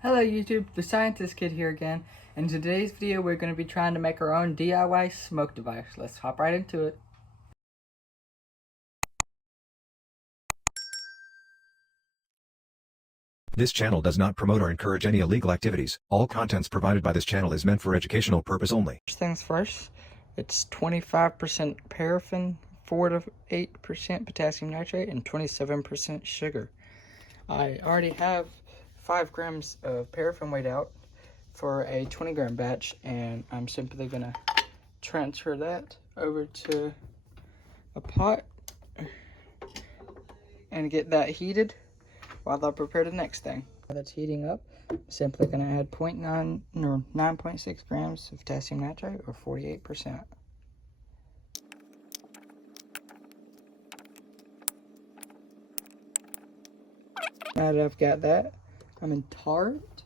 Hello YouTube, the Scientist Kid here again. In today's video we're going to be trying to make our own DIY smoke device. Let's hop right into it. This channel does not promote or encourage any illegal activities. All contents provided by this channel is meant for educational purpose only. First things first, it's 25% paraffin, 4 to 8% potassium nitrate, and 27% sugar. I already have 5 grams of paraffin weighed out for a 20 gram batch, and I'm simply going to transfer that over to a pot and get that heated while I prepare the next thing. While that's heating up, I'm simply going to add 0.9 or 9.6 grams of potassium nitrate, or 48%. Now that I've got that, I'm in tart.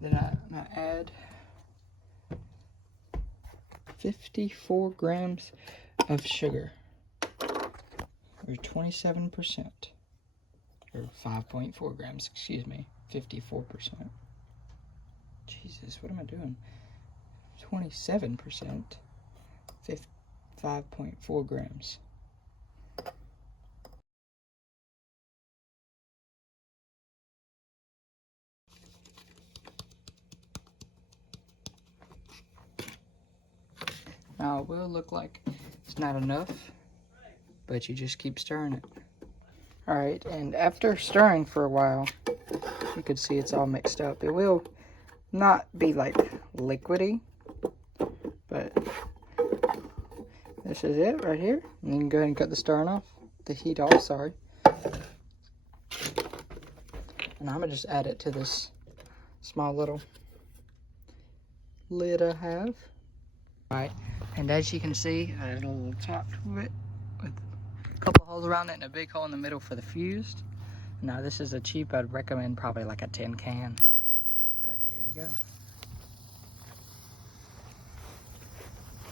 Then I'm going to add 54 grams of sugar, or 27%, or 5.4 grams, excuse me, 54%. Jesus, what am I doing? 27%, 5.4 grams. Now it will look like it's not enough, but you just keep stirring it. Alright, and after stirring for a while, you can see it's all mixed up. It will not be like liquidy, but this is it right here. And you can go ahead and cut the stirring off, the heat off, sorry. And I'm gonna just add it to this small little lid I have. Alright, and as you can see, I added a little top to it with a couple holes around it and a big hole in the middle for the fuse. Now this is a cheap, I'd recommend probably like a tin can, but here we go.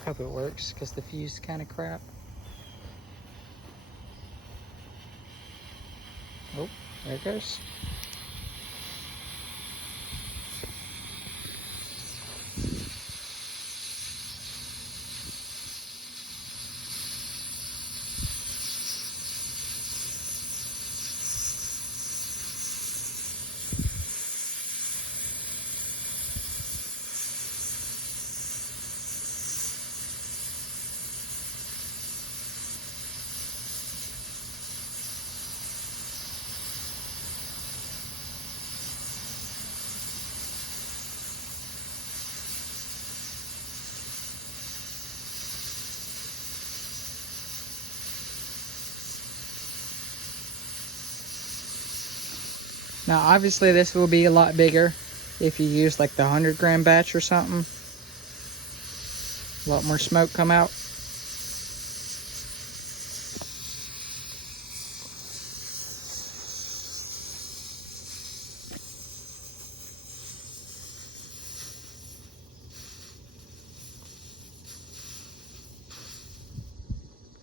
Hope it works, because the fuse is kind of crap. Oh, there it goes. Now obviously this will be a lot bigger if you use like the 100 gram batch or something. A lot more smoke come out.